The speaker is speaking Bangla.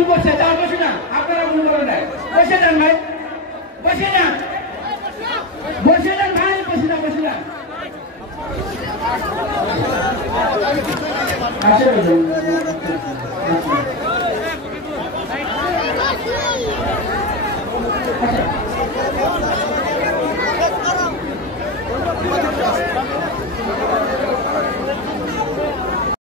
ভুল করছে, তাও বসে না, আপনারা ভুল করেন নাই। বসে যান ভাই, বসে যান, বসে যান ভাই, বসে যান, বসে যান। আচ্ছা